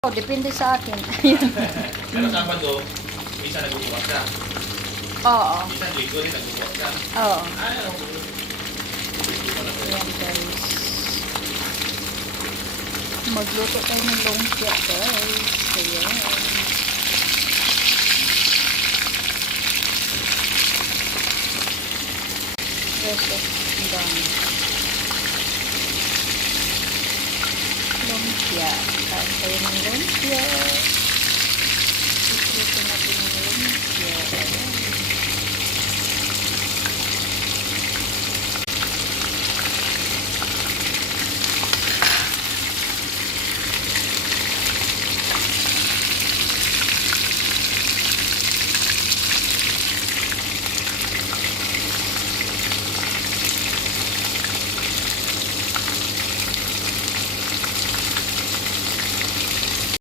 Oh, depende sa akin. Ayun. Pero Sabado, minsan nagbubuhat ka. Oo. Minsan Linggo rin nagbubuhat ka. Oo. Ay, okay. Ayan guys. Magluto tayo ng lumpia guys. Ayan. Lumpia. Kain tayo ng lumpia.